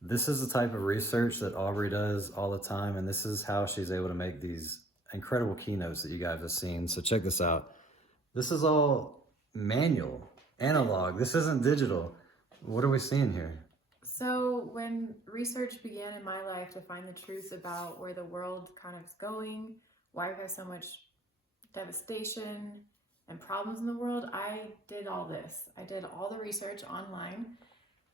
This is the type of research that Aubrey does all the time, and this is how she's able to make these incredible keynotes that you guys have seen. So check this out. This is all manual, analog. This isn't digital. What are we seeing here? So when research began in my life to find the truth about where the world kind of is going, why we have so much devastation and problems in the world, I did all this. I did all the research online,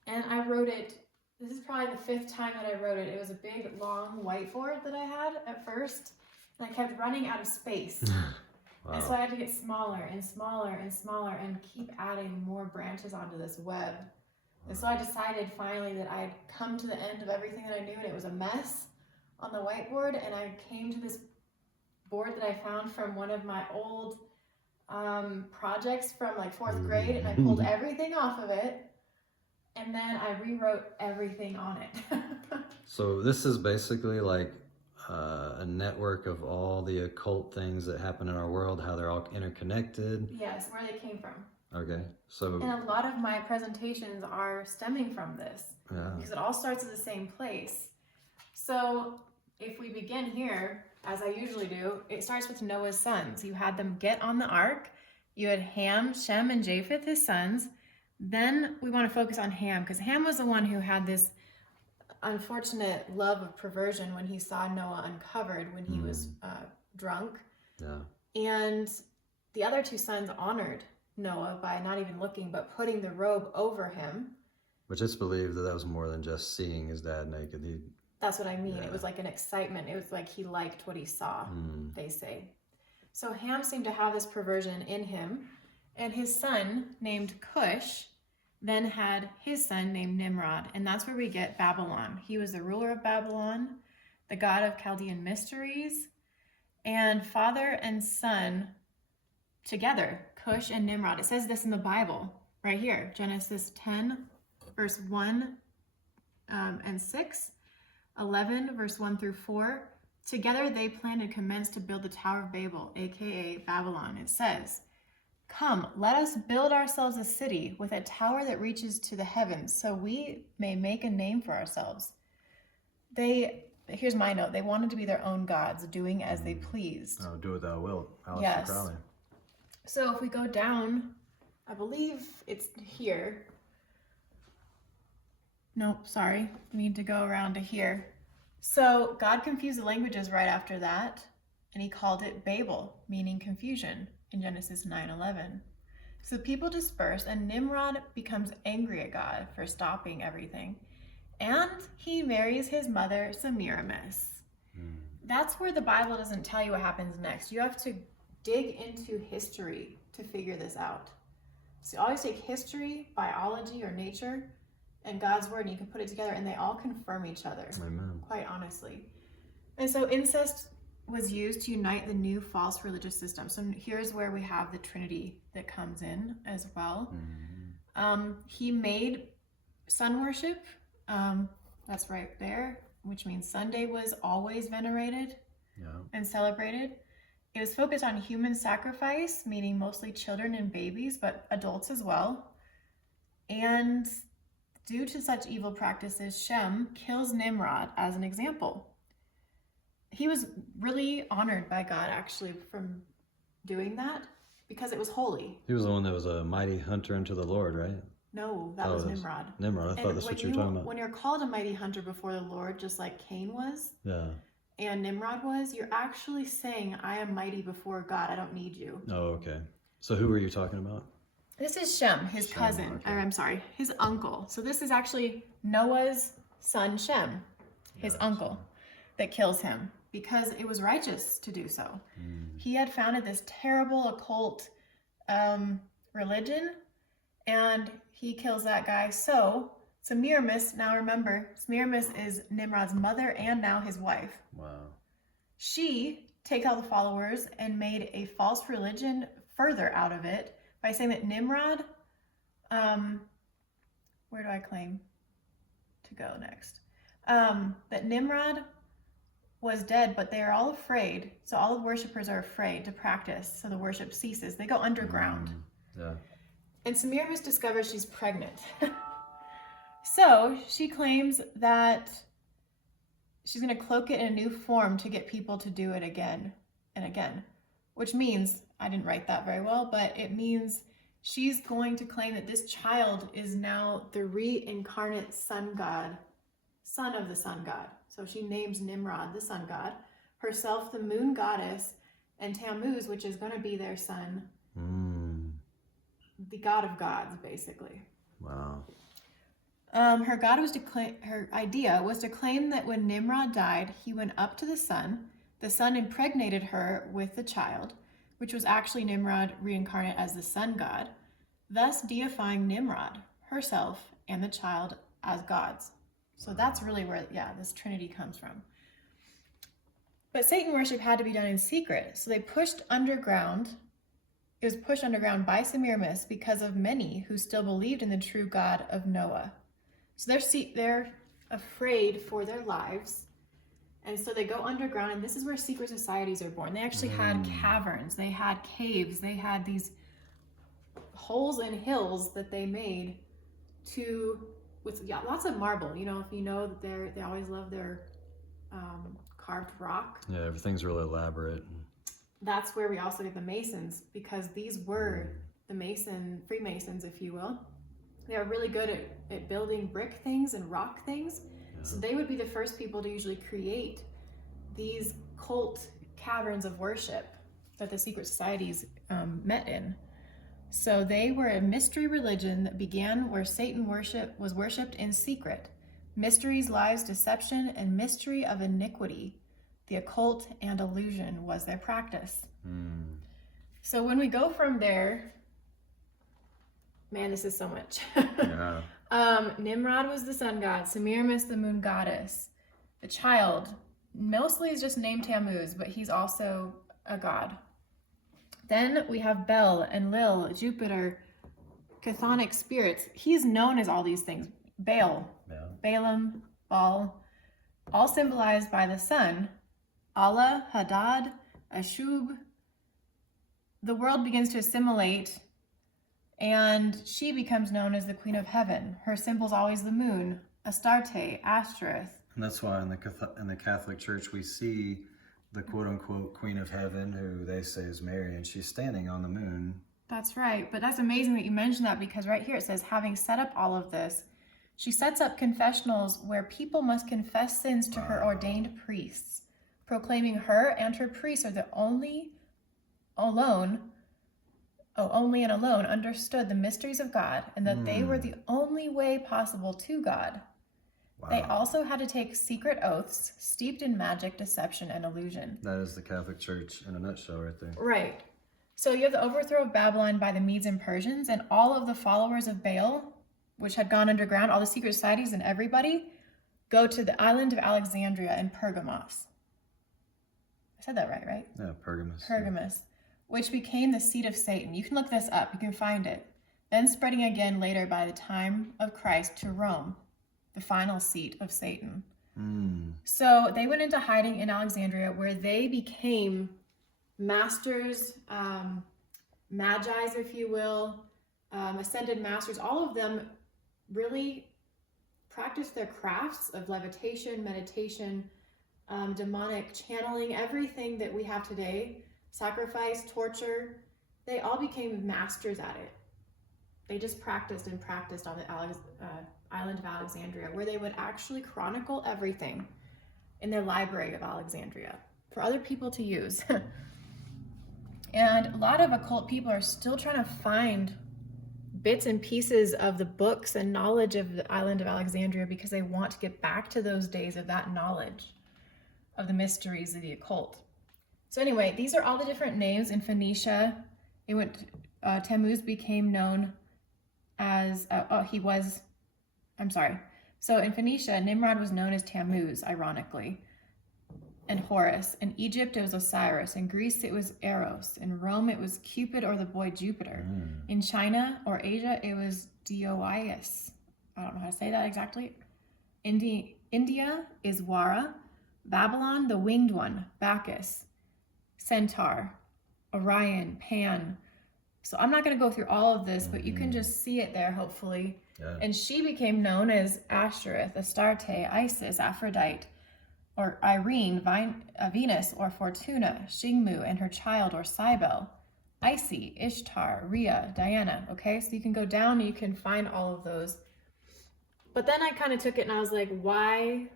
and I wrote it. This is probably the 5th time that I wrote it. It was a big, long whiteboard that I had at first, and I kept running out of space. Wow. And so I had to get smaller and smaller and smaller and keep adding more branches onto this web. And so I decided finally that I'd come to the end of everything that I knew, and it was a mess on the whiteboard, and I came to this board that I found from one of my old projects from like 4th grade, and I pulled everything off of it, and then I rewrote everything on it. So this is basically like a network of all the occult things that happen in our world, how they're all interconnected. Yes, where they came from. Okay, so... And a lot of my presentations are stemming from this, because it all starts at the same place. So if we begin here, as I usually do, it starts with Noah's sons. You had them get on the ark. You had Ham, Shem, and Japheth, his sons. Then we want to focus on Ham, because Ham was the one who had this unfortunate love of perversion when he saw Noah uncovered when he was drunk. Yeah. And the other 2 sons honored Noah by not even looking, but putting the robe over him. Which it's believed that that was more than just seeing his dad naked. That's what I mean. Yeah. It was like an excitement. It was like he liked what he saw, they say. So Ham seemed to have this perversion in him, and his son, named Cush, then had his son named Nimrod, and that's where we get Babylon. He was the ruler of Babylon, the god of Chaldean mysteries, and father and son together, Cush and Nimrod. It says this in the Bible, right here, Genesis 10, verse 1 and 6, 11, verse 1 through 4. Together they planned and commenced to build the Tower of Babel, aka Babylon. It says, "Come, let us build ourselves a city with a tower that reaches to the heavens, so we may make a name for ourselves." Here's my note, they wanted to be their own gods, doing as they pleased. Oh, do what thou wilt. Yes. Crowley. So if we go down, I believe it's here. Nope, sorry. We need to go around to here. So God confused the languages right after that, and he called it Babel, meaning confusion, in Genesis 9:11. So people disperse, and Nimrod becomes angry at God for stopping everything, and he marries his mother, Semiramis. That's where the Bible doesn't tell you what happens next. You have to dig into history to figure this out. So you always take history, biology, or nature, and God's word, and you can put it together, and they all confirm each other. Amen. Quite honestly. And so incest was used to unite the new false religious system. So here's where we have the Trinity that comes in as well. He made sun worship, that's right there, which means Sunday was always venerated and celebrated. It was focused on human sacrifice, meaning mostly children and babies, but adults as well. And due to such evil practices, Shem kills Nimrod as an example. He was really honored by God, actually, from doing that, because it was holy. He was the one that was a mighty hunter unto the Lord, right? No, that was Nimrod. Nimrod, I thought that's what you were talking about. When you're called a mighty hunter before the Lord, just like Cain was, Yeah. and Nimrod was, you're actually saying, I am mighty before God, I don't need you. Oh, okay. So who were you talking about? This is Shem, his cousin, okay. or I'm sorry, his uncle. So this is actually Noah's son Shem, his uncle, that kills him because it was righteous to do so. He had founded this terrible occult religion, and he kills that guy. So Semiramis, now remember, Semiramis is Nimrod's mother and now his wife. Wow. She takes all the followers and made a false religion further out of it by saying that Nimrod, where do I claim to go next? That Nimrod was dead, but they are all afraid. So all the worshipers are afraid to practice. So the worship ceases. They go underground. Yeah. And Semiramis discovers she's pregnant. So she claims that she's going to cloak it in a new form to get people to do it again and again, which means, I didn't write that very well, but it means she's going to claim that this child is now the reincarnate sun god, son of the sun god. So she names Nimrod the sun god, herself the moon goddess, and Tammuz, which is going to be their son, the god of gods, basically. Wow. Her idea was to claim that when Nimrod died, he went up to the sun impregnated her with the child, which was actually Nimrod reincarnate as the sun god, thus deifying Nimrod, herself, and the child as gods. So that's really where, this trinity comes from. But Satan worship had to be done in secret, so they pushed underground. It was pushed underground by Semiramis because of many who still believed in the true God of Noah. So they're afraid for their lives, and so they go underground, and this is where secret societies are born. They actually had caverns, they had caves, they had these holes in hills that they made with lots of marble. You know, if you know that they always love their carved rock. Yeah, everything's really elaborate. That's where we also get the Masons, because these were the Freemasons, if you will. They are really good at building brick things and rock things. Yeah. So they would be the first people to usually create these cult caverns of worship that the secret societies met in. So they were a mystery religion that began where Satan was worshipped in secret. Mysteries, lies, deception, and mystery of iniquity. The occult and illusion was their practice. So when we go from there, man, this is so much. Yeah. Nimrod was the sun god, Semiramis the moon goddess. The child mostly is just named Tammuz, but he's also a god. Then we have Bel, Enlil, Jupiter, chthonic spirits. He's known as all these things. Baal, Balaam, Baal, all symbolized by the sun. Allah, Hadad, Ashub. The world begins to assimilate, and she becomes known as the Queen of Heaven. Her symbol's always the moon, Astarte, Ashtoreth. And that's why in the Catholic Church we see the quote-unquote Queen of Heaven, who they say is Mary, and she's standing on the moon. That's right, but that's amazing that you mentioned that, because right here it says, having set up all of this, she sets up confessionals where people must confess sins to her ordained priests, proclaiming her and her priests are the only and alone understood the mysteries of God, and that they were the only way possible to God. Wow. They also had to take secret oaths steeped in magic, deception, and illusion. That is the Catholic Church in a nutshell right there. Right. So you have the overthrow of Babylon by the Medes and Persians, and all of the followers of Baal, which had gone underground, all the secret societies and everybody, go to the island of Alexandria in Pergamos. I said that right? Yeah, Pergamos. Pergamos, which became the seat of Satan. You can look this up, you can find it. Then spreading again later by the time of Christ to Rome, the final seat of Satan. So they went into hiding in Alexandria, where they became masters, magi's, if you will, ascended masters. All of them really practiced their crafts of levitation, meditation, demonic channeling, everything that we have today, sacrifice, torture. They all became masters at it. They just practiced and practiced on the island of Alexandria, where they would actually chronicle everything in their library of Alexandria for other people to use. And a lot of occult people are still trying to find bits and pieces of the books and knowledge of the island of Alexandria, because they want to get back to those days of that knowledge of the mysteries of the occult. So anyway, these are all the different names. In Phoenicia, Tammuz became known as, So in Phoenicia, Nimrod was known as Tammuz, ironically, and Horus. In Egypt, it was Osiris. In Greece, it was Eros. In Rome, it was Cupid, or the boy Jupiter. In China or Asia, it was Dioius. I don't know how to say that exactly. India is Wara. Babylon, the winged one, Bacchus. Centaur, Orion, Pan. So I'm not going to go through all of this, but you can just see it there, hopefully. Yeah. And she became known as Ashtoreth, Astarte, Isis, Aphrodite, or Irene, Venus, or Fortuna, Shingmu and her child, or Cybele, Isis, Ishtar, Rhea, Diana. Okay, so you can go down and you can find all of those. But then I kind of took it and I was like, why?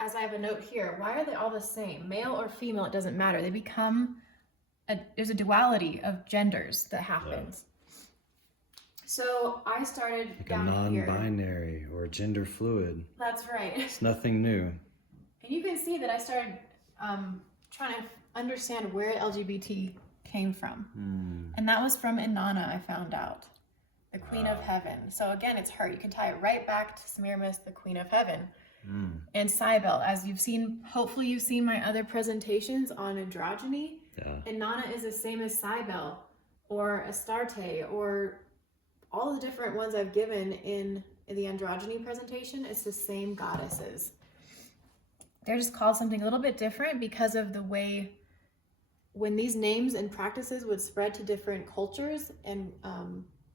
As I have a note here, why are they all the same? Male or female, it doesn't matter. They become, there's a duality of genders that happens. Yeah. So I started like down a here. non-binary or gender fluid. That's right. It's nothing new. And you can see that I started trying to understand where LGBT came from. And that was from Inanna, I found out. The Queen of Heaven. So again, it's her. You can tie it right back to Semiramis, the Queen of Heaven. And Cybele, as you've seen, hopefully you've seen my other presentations on androgyny. Yeah. Inanna is the same as Cybele or Astarte or all the different ones I've given in the androgyny presentation. It's the same goddesses. They're just called something a little bit different because of the way when these names and practices would spread to different cultures and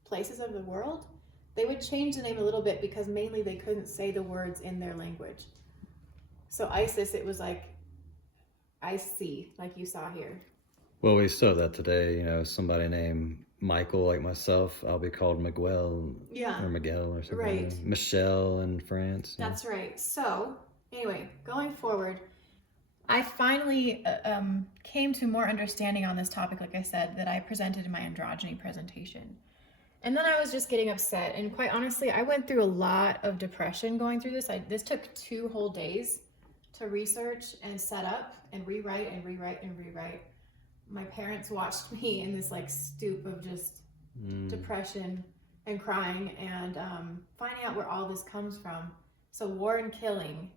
places of the world, they would change the name a little bit because mainly they couldn't say the words in their language. So Isis, it was like Icy, like you saw here. Well, we still have that today. You know, somebody named Michael, like myself, I'll be called Miguel. Yeah. Or Miguel or something. Right. Like Michelle in France. That's right. So anyway, going forward, I finally came to more understanding on this topic, like I said, that I presented in my androgyny presentation. And then I was just getting upset. And quite honestly, I went through a lot of depression going through this. This took 2 whole days to research and set up and rewrite and rewrite and rewrite. My parents watched me in this like stoop of just depression and crying and finding out where all this comes from. So war and killing,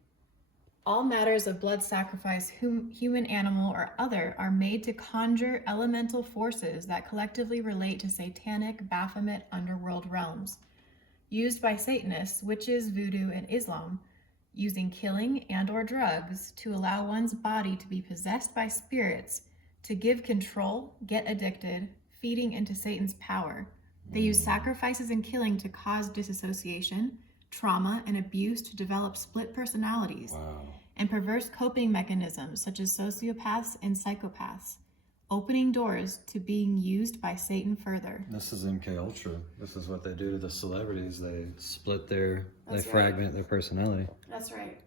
all matters of blood sacrifice, human, animal, or other, are made to conjure elemental forces that collectively relate to satanic, Baphomet underworld realms, used by Satanists, witches, voodoo, and Islam, using killing and or drugs to allow one's body to be possessed by spirits, to give control, get addicted, feeding into Satan's power. They use sacrifices and killing to cause disassociation, trauma, and abuse to develop split personalities. Wow. And perverse coping mechanisms such as sociopaths and psychopaths, opening doors to being used by Satan further. This is MK Ultra. This is what they do to the celebrities. They split they right. fragment their personality. That's right.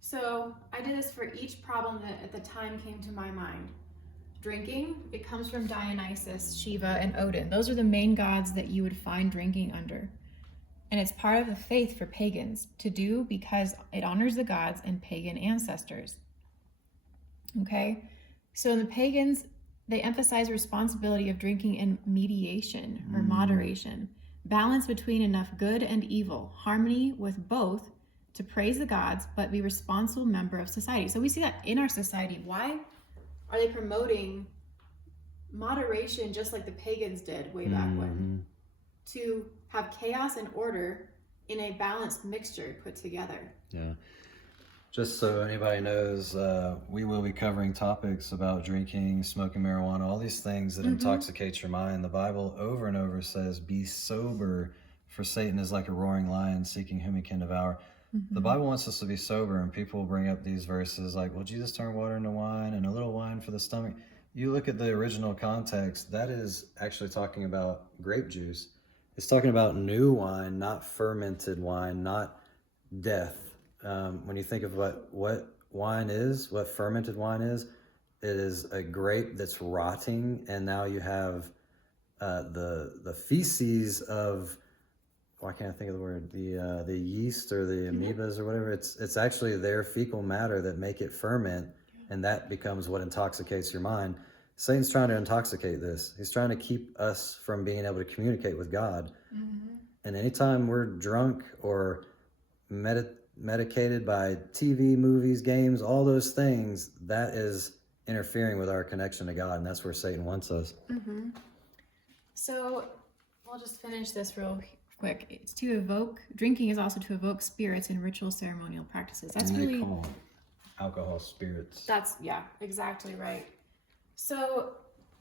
So I did this for each problem that at the time came to my mind. Drinking, it comes from Dionysus, Shiva, and Odin. Those are the main gods that you would find drinking under. And it's part of the faith for pagans to do because it honors the gods and pagan ancestors. Okay? So in the pagans, they emphasize responsibility of drinking in mediation or moderation, balance between enough good and evil, harmony with both to praise the gods, but be responsible member of society. So we see that in our society. Why are they promoting moderation just like the pagans did way back when? To have chaos and order in a balanced mixture put together. Yeah. Just so anybody knows, we will be covering topics about drinking, smoking marijuana, all these things that intoxicate your mind. The Bible over and over says, be sober, for Satan is like a roaring lion seeking whom he can devour. The Bible wants us to be sober, and people will bring up these verses like, well, Jesus turned water into wine and a little wine for the stomach. You look at the original context, that is actually talking about grape juice. It's talking about new wine, not fermented wine, not death. When you think of what wine is, what fermented wine is, it is a grape that's rotting, and now you have the feces of, why can't I think of the word? The yeast or the amoebas or whatever. It's actually their fecal matter that make it ferment, and that becomes what intoxicates your mind. Satan's trying to intoxicate this. He's trying to keep us from being able to communicate with God. And anytime we're drunk or medicated by TV, movies, games, all those things, that is interfering with our connection to God, and that's where Satan wants us. So we'll just finish this real quick. It's to evoke, drinking is also to evoke spirits in ritual ceremonial practices. That's really call alcohol spirits. That's, yeah, exactly right. So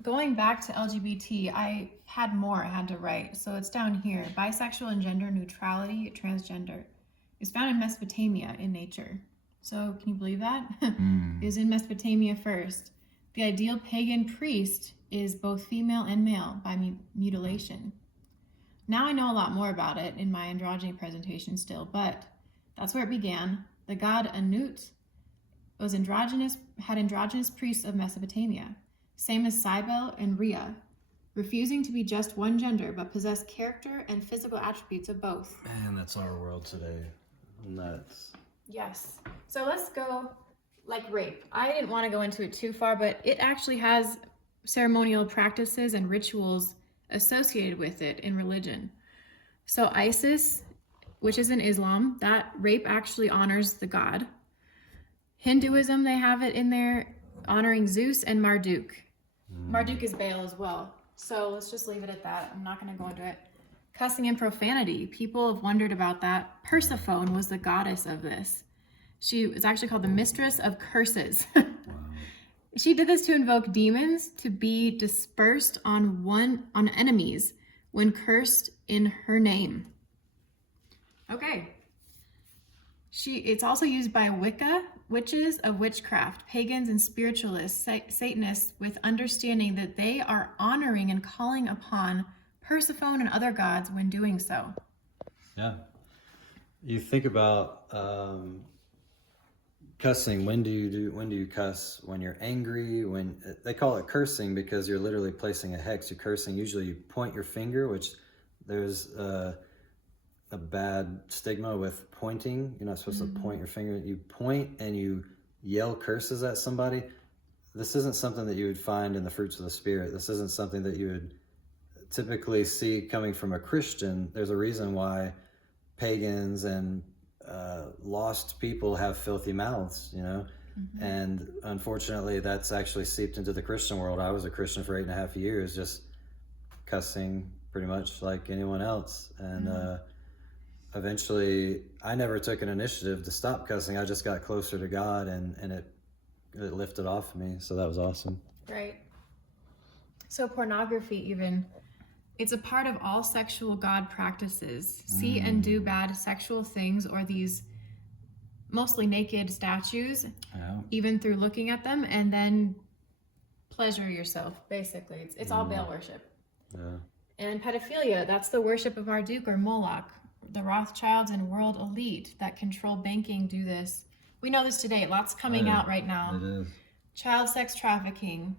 going back to LGBT, I had more I had to write. So it's down here. Bisexual and gender neutrality, transgender. It's found in Mesopotamia in nature. So can you believe that? It was in Mesopotamia first. The ideal pagan priest is both female and male by mutilation. Now I know a lot more about it in my androgyny presentation still, but that's where it began. The god Anut was had androgynous priests of Mesopotamia, same as Cybele and Rhea, refusing to be just one gender, but possess character and physical attributes of both. Man, that's our world today. Nuts. Yes. So let's go like rape. I didn't want to go into it too far, but it actually has ceremonial practices and rituals associated with it in religion. So Isis, which is in Islam, that rape actually honors the god. Hinduism, they have it in there honoring Zeus and Marduk. Marduk is Baal as well. So let's just leave it at that. I'm not going to go into it. Cussing and profanity. People have wondered about that. Persephone was the goddess of this. She was actually called the mistress of curses. She did this to invoke demons to be dispersed on enemies when cursed in her name. Okay. It's also used by Wicca, witches of witchcraft, pagans and spiritualists, Satanists, with understanding that they are honoring and calling upon Persephone and other gods when doing so. Yeah. You think about cussing. When do you cuss? When you're angry? When they call it cursing because you're literally placing a hex. You're cursing. Usually you point your finger, which there's a bad stigma with pointing. You're not supposed to point your finger. You point and you yell curses at somebody. This isn't something that you would find in the fruits of the Spirit. This isn't something that you would typically see coming from a Christian. There's a reason why pagans and lost people have filthy mouths, and unfortunately that's actually seeped into the Christian world. I was a Christian for 8.5 years, just cussing pretty much like anyone else, and eventually I never took an initiative to stop cussing. I just got closer to God, and it lifted off of me, so that was awesome. Right. So pornography even, it's a part of all sexual god practices. See and do bad sexual things, or these mostly naked statues, even through looking at them, and then pleasure yourself, basically. It's all Baal worship. Yeah. And pedophilia, that's the worship of Marduk or Moloch. The Rothschilds and world elite that control banking do this. We know this today. Lots coming out right now. It is. Child sex trafficking,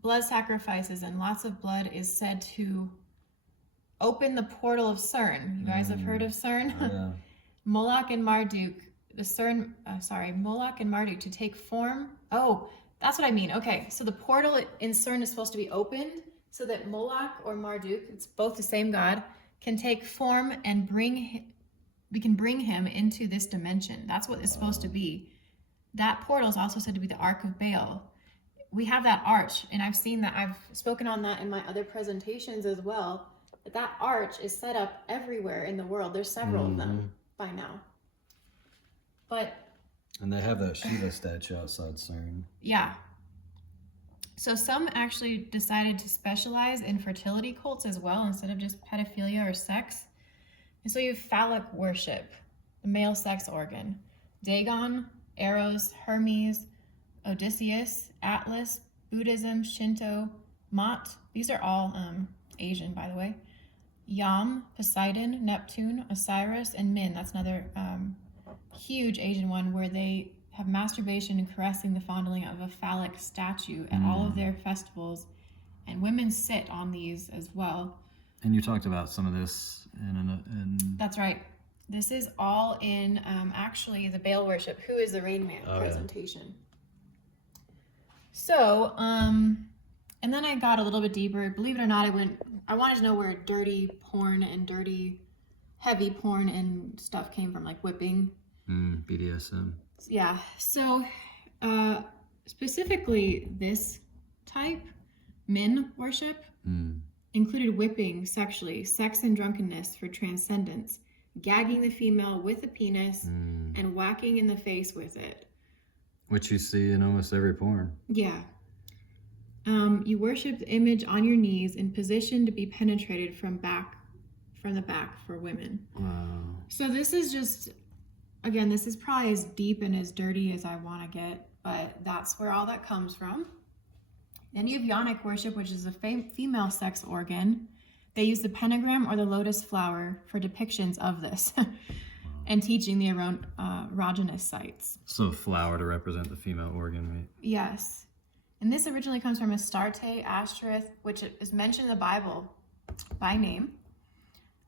blood sacrifices, and lots of blood is said to open the portal of CERN. You guys have heard of CERN? Yeah. Moloch and Marduk, Moloch and Marduk to take form. Oh, that's what I mean. Okay, so the portal in CERN is supposed to be opened so that Moloch or Marduk, it's both the same god, can take form and we can bring him into this dimension. That's what it's supposed to be. That portal is also said to be the Ark of Baal. We have that arch, and I've seen that. I've spoken on that in my other presentations as well. That arch is set up everywhere in the world. There's several of them by now. And they have that Shiva statue outside CERN. Yeah. So some actually decided to specialize in fertility cults as well, instead of just pedophilia or sex. And so you have phallic worship, the male sex organ. Dagon, Eros, Hermes, Odysseus, Atlas, Buddhism, Shinto, Mot. These are all Asian, by the way. Yam, Poseidon, Neptune, Osiris, and Min. That's another huge Asian one where they have masturbation and caressing the fondling of a phallic statue at all of their festivals. And women sit on these as well. And you talked about some of this in That's right. This is all in actually the Baal worship, who is the Rain Man presentation. Yeah. So, and then I got a little bit deeper. Believe it or not, I wanted to know where dirty porn and dirty heavy porn and stuff came from, like whipping. BDSM. Yeah. So, specifically this type, Min worship, included whipping sexually, sex and drunkenness for transcendence, gagging the female with a penis, and whacking in the face with it. Which you see in almost every porn. Yeah. You worship the image on your knees in position to be penetrated from the back for women. Wow. So this is just, again, this is probably as deep and as dirty as I want to get, but that's where all that comes from. Then you have yonic worship, which is a female sex organ. They use the pentagram or the lotus flower for depictions of this and teaching the erogenous sites. So flower to represent the female organ, right? Yes. And this originally comes from Astarte, Ashtoreth, which is mentioned in the Bible by name.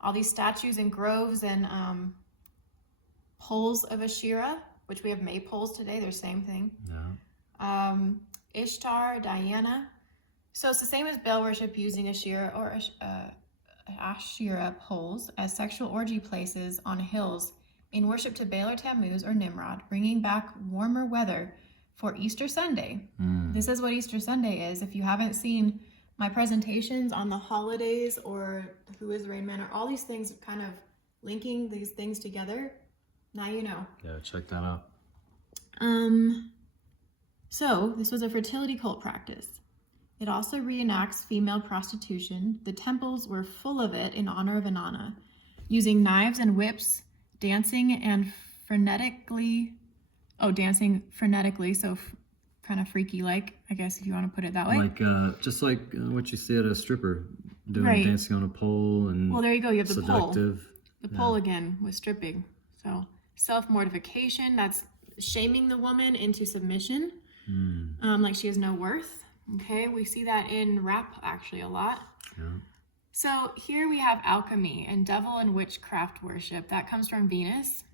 All these statues and groves and poles of Asherah, which we have maypoles today, they're the same thing. Yeah. Ishtar, Diana. So it's the same as Baal worship, using Asherah or Asherah poles as sexual orgy places on hills in worship to Baal or Tammuz or Nimrod, bringing back warmer weather for Easter Sunday. This is what Easter Sunday is. If you haven't seen my presentations on the holidays or Who is the Rain Man, or all these things kind of linking these things together, now you know. Yeah, check that out. So this was a fertility cult practice. It also reenacts female prostitution. The temples were full of it in honor of Inanna, using knives and whips, dancing frenetically, so kind of freaky like, I guess, if you want to put it that way. Like, just like what you see at a stripper, doing Right. dancing on a pole and Well, there you go, you have the pole. seductive. The pole again with stripping. So self-mortification, that's shaming the woman into submission, like she has no worth. Okay, we see that in rap actually a lot. Yeah. So here we have alchemy and devil and witchcraft worship. That comes from Venus.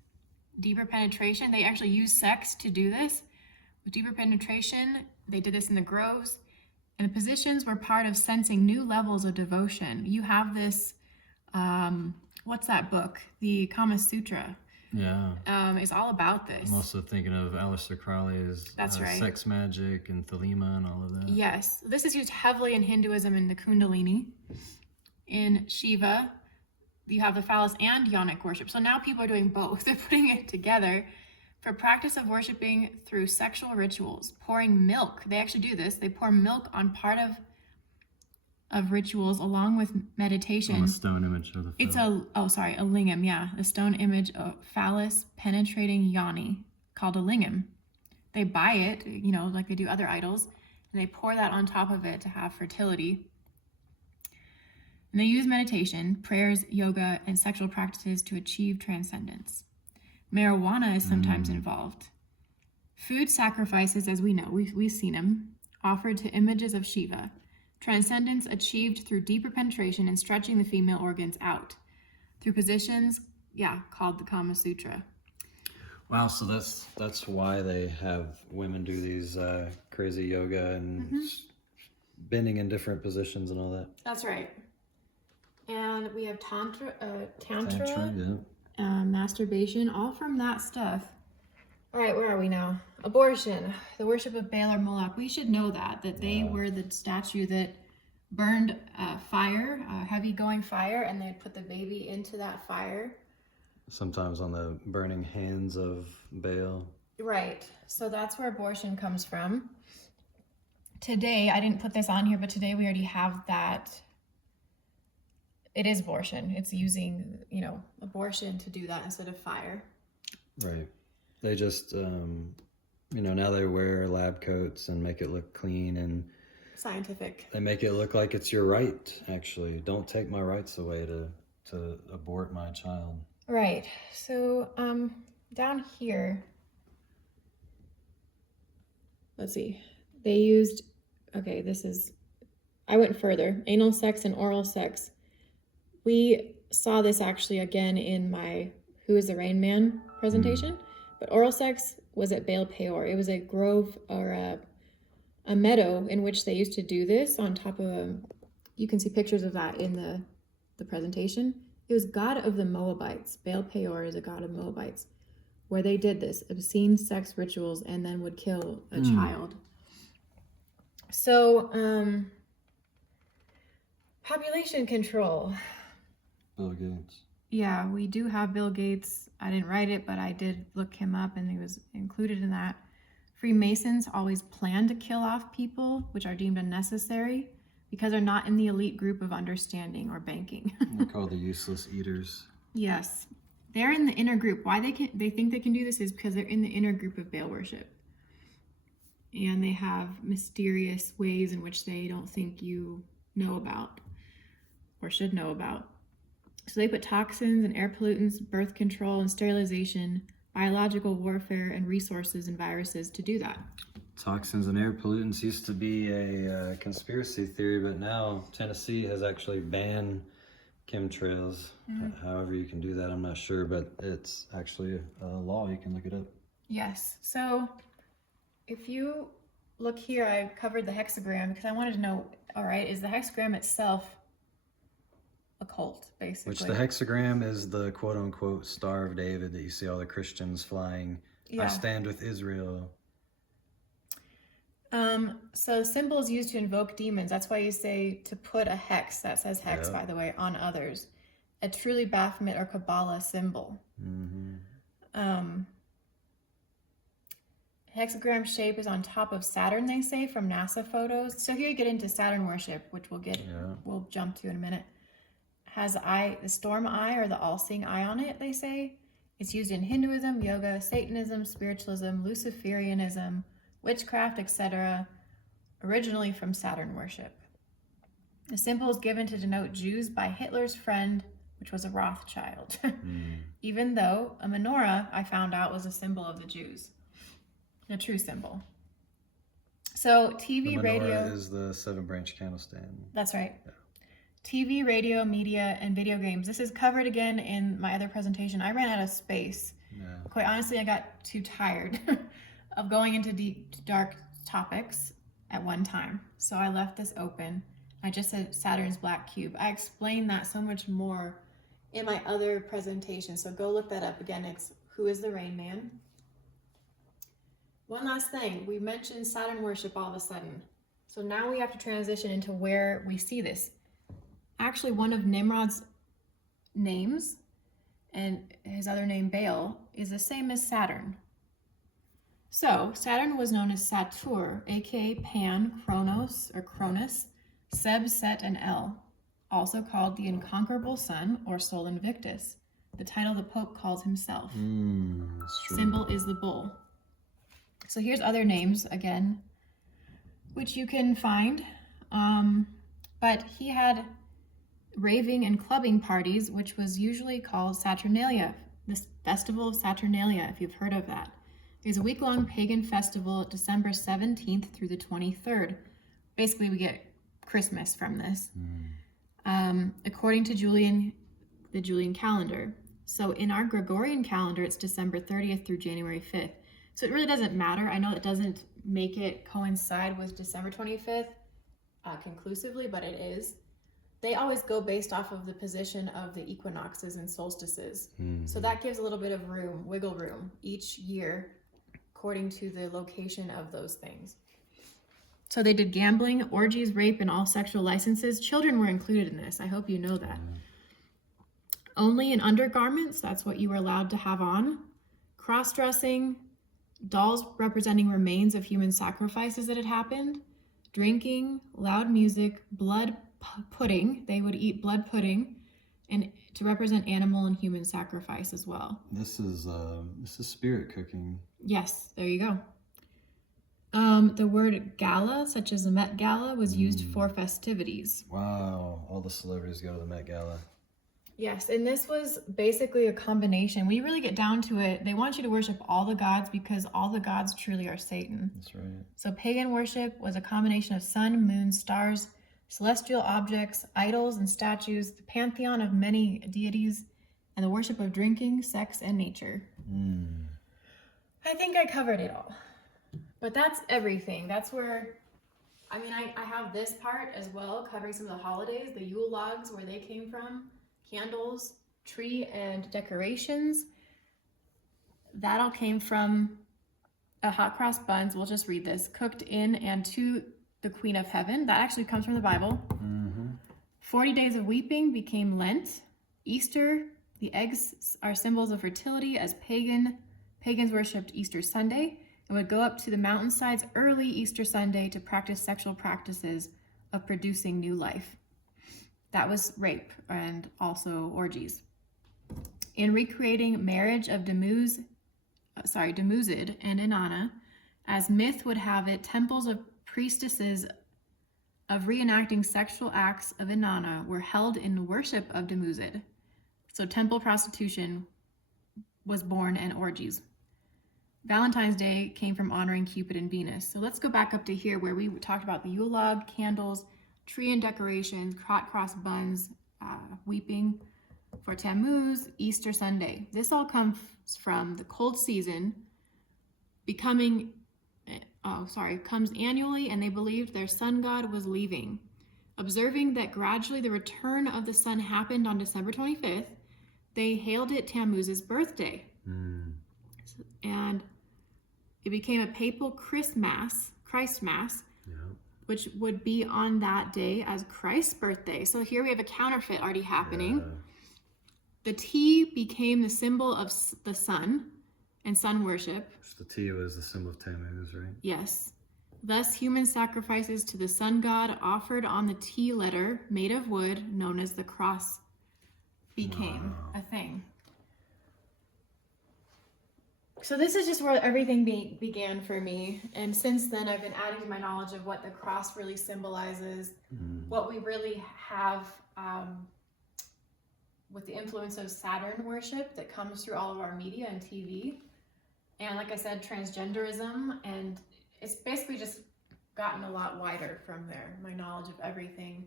Deeper penetration, they actually use sex to do this. With deeper penetration, they did this in the groves. And the positions were part of sensing new levels of devotion. You have this, what's that book? The Kama Sutra. Yeah. Is all about this. I'm also thinking of Aleister Crowley's That's right. Sex Magic and Thelema and all of that. Yes. This is used heavily in Hinduism and the Kundalini. In Shiva, you have the phallus and yonic worship. So now people are doing both. They're putting it together for practice of worshiping through sexual rituals, pouring milk. They actually do this. They pour milk on part of rituals along with meditation. On a stone image of the It's a lingam, yeah. A stone image of phallus penetrating yoni called a lingam. They buy it, like they do other idols, and they pour that on top of it to have fertility. And they use meditation, prayers, yoga, and sexual practices to achieve transcendence. Marijuana is sometimes involved. Food sacrifices, as we know, we've seen them, offered to images of Shiva. Transcendence achieved through deeper penetration and stretching the female organs out through positions, called the Kama Sutra. Wow, so that's why they have women do these crazy yoga and bending in different positions and all that. That's right. And we have tantra, yeah. masturbation, all from that stuff. All right, where are we now? Abortion, the worship of Baal or Moloch. We should know that they were the statue that burned fire, heavy going fire, and they put the baby into that fire. Sometimes on the burning hands of Baal. Right, so that's where abortion comes from. Today, I didn't put this on here, but today we already have that. It is abortion. It's using, abortion to do that instead of fire. Right. They just, now they wear lab coats and make it look clean and scientific. They make it look like it's your right, actually. Don't take my rights away to abort my child. Right. So down here, let's see. They used, I went further. Anal sex and oral sex. We saw this actually again in my Who is the Rain Man presentation. But oral sex was at Baal Peor. It was a grove or a meadow in which they used to do this on top of you can see pictures of that in the presentation. It was god of the Moabites. Baal Peor is a god of Moabites, where they did this obscene sex rituals and then would kill a child. So, population control. Bill Gates. Yeah, we do have Bill Gates. I didn't write it, but I did look him up and he was included in that. Freemasons always plan to kill off people which are deemed unnecessary because they're not in the elite group of understanding or banking. They're called the useless eaters. Yes. They're in the inner group. Why they think they can do this is because they're in the inner group of Baal worship. And they have mysterious ways in which they don't think you know about or should know about. So they put toxins and air pollutants, birth control and sterilization, biological warfare, and resources and viruses to do that. Toxins and air pollutants used to be a conspiracy theory, but now Tennessee has actually banned chemtrails. However you can do that, I'm not sure, but it's actually a law. You can look it up. Yes. So if you look here, I covered the hexagram because I wanted to know, all right, is the hexagram itself occult, basically? Which the hexagram is the quote-unquote Star of David that you see all the Christians flying. Yeah. I stand with Israel. So symbols used to invoke demons. That's why you say to put a hex, that says hex, Yep. by the way, on others. A truly Baphomet or Kabbalah symbol. Hexagram shape is on top of Saturn, they say, from NASA photos. So here you get into Saturn worship, which we'll jump to in a minute. Has the storm eye or the all-seeing eye on it, they say. It's used in Hinduism, yoga, Satanism, spiritualism, Luciferianism, witchcraft, etc., originally from Saturn worship. The symbol is given to denote Jews by Hitler's friend, which was a Rothschild. Even though a menorah, I found out, was a symbol of the Jews. A true symbol. So TV, the radio... menorah is the 7-branch candlestand. That's right. Yeah. TV, radio, media, and video games. This is covered again in my other presentation. I ran out of space. Yeah. Quite honestly, I got too tired of going into deep, dark topics at one time. So I left this open. I just said Saturn's black cube. I explained that so much more in my other presentation. So go look that up again. It's Who is the Rain Man? One last thing. We mentioned Saturn worship all of a sudden. So now we have to transition into where we see this. Actually, one of Nimrod's names and his other name, Baal, is the same as Saturn. So Saturn was known as Satur, aka Pan, Kronos, or Cronus, Seb, Set, and El, also called the Unconquerable Sun or Sol Invictus, the title the Pope calls himself. That's true. Symbol is the bull. So here's other names again, which you can find. But he had raving and clubbing parties, which was usually called Saturnalia, this festival of Saturnalia, if you've heard of that. There's a week-long pagan festival December 17th through the 23rd. Basically, we get Christmas from this, according to the Julian calendar. So in our Gregorian calendar, it's December 30th through January 5th. So it really doesn't matter. I know it doesn't make it coincide with December 25th conclusively, but it is. They always go based off of the position of the equinoxes and solstices. So that gives a little bit of room, wiggle room, each year according to the location of those things. So they did gambling, orgies, rape, and all sexual licenses. Children were included in this. I hope you know that. Only in undergarments, that's what you were allowed to have on. Cross-dressing, dolls representing remains of human sacrifices that had happened, drinking, loud music, blood pudding. They would eat blood pudding, and to represent animal and human sacrifice as well. This is spirit cooking. Yes, there you go. The word gala, such as the Met Gala, was used for festivities. Wow, all the celebrities go to the Met Gala. Yes, and this was basically a combination. When you really get down to it, they want you to worship all the gods because all the gods truly are Satan. That's right. So pagan worship was a combination of sun, moon, stars, celestial objects, idols, and statues, the pantheon of many deities, and the worship of drinking, sex, and nature. I think I covered it all. But that's everything. That's where, I have this part as well, covering some of the holidays, the Yule logs, where they came from, candles, tree, and decorations. That all came from hot cross buns. We'll just read this. Cooked in and to the Queen of Heaven. That actually comes from the Bible. 40 days of weeping became Lent. Easter, the eggs are symbols of fertility as pagans worshipped Easter Sunday. and would go up to the mountainsides early Easter Sunday to practice sexual practices of producing new life. That was rape and also orgies. In recreating marriage of Dumuzi and Inanna, as myth would have it, temples of priestesses of reenacting sexual acts of Inanna were held in worship of Dumuzi. So temple prostitution was born and orgies. Valentine's Day came from honoring Cupid and Venus. So let's go back up to here where we talked about the Yule log, candles, tree and decorations, hot cross buns, weeping for Tammuz, Easter Sunday. This all comes from the cold season comes annually, and they believed their sun god was leaving. Observing that gradually the return of the sun happened on December 25th, they hailed it Tammuz's birthday. And it became a papal Christ Mass, which would be on that day as Christ's birthday. So here we have a counterfeit already happening. Yeah. The T became the symbol of the sun and sun worship. The T was the symbol of Tammuz, right? Yes. Thus, human sacrifices to the sun god offered on the T letter made of wood, known as the cross, became a thing. So this is just where everything began for me. And since then, I've been adding to my knowledge of what the cross really symbolizes, what we really have with the influence of Saturn worship that comes through all of our media and TV. And like I said, transgenderism, and it's basically just gotten a lot wider from there, my knowledge of everything,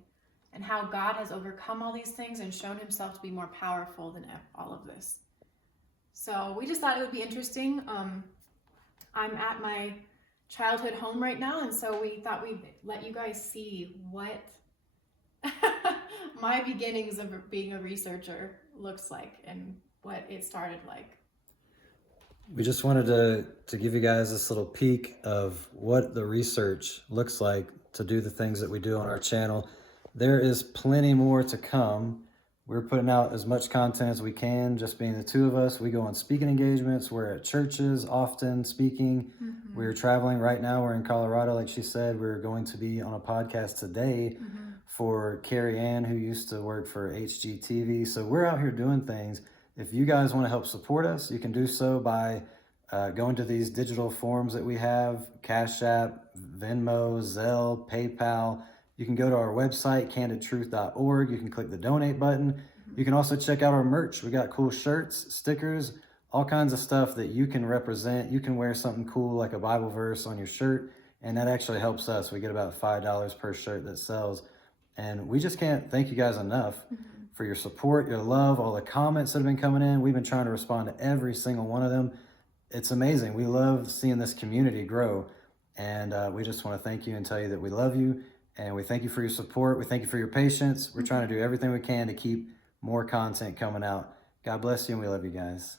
and how God has overcome all these things and shown himself to be more powerful than all of this. So we just thought it would be interesting. I'm at my childhood home right now, and so we thought we'd let you guys see what my beginnings of being a researcher looks like and what it started like. We just wanted to give you guys this little peek of what the research looks like to do the things that we do on our channel. There is plenty more to come. We're putting out as much content as we can, just being the two of us. We go on speaking engagements. We're at churches often speaking. We're traveling right now. We're in Colorado, like she said. We're going to be on a podcast today for Carrie Ann, who used to work for HGTV. So we're out here doing things. If you guys want to help support us, you can do so by going to these digital forms that we have: Cashapp, Venmo, Zelle, PayPal. You can go to our website, CandidTruthOrg. You can click the donate button. You can also check out our merch. We got cool shirts, stickers, all kinds of stuff that you can represent. You can wear something cool like a Bible verse on your shirt, and that actually helps us. We get about $5 per shirt that sells. And we just can't thank you guys enough for your support, your love, all the comments that have been coming in. We've been trying to respond to every single one of them. It's amazing. We love seeing this community grow. And we just want to thank you and tell you that we love you. And we thank you for your support. We thank you for your patience. We're trying to do everything we can to keep more content coming out. God bless you, and we love you guys.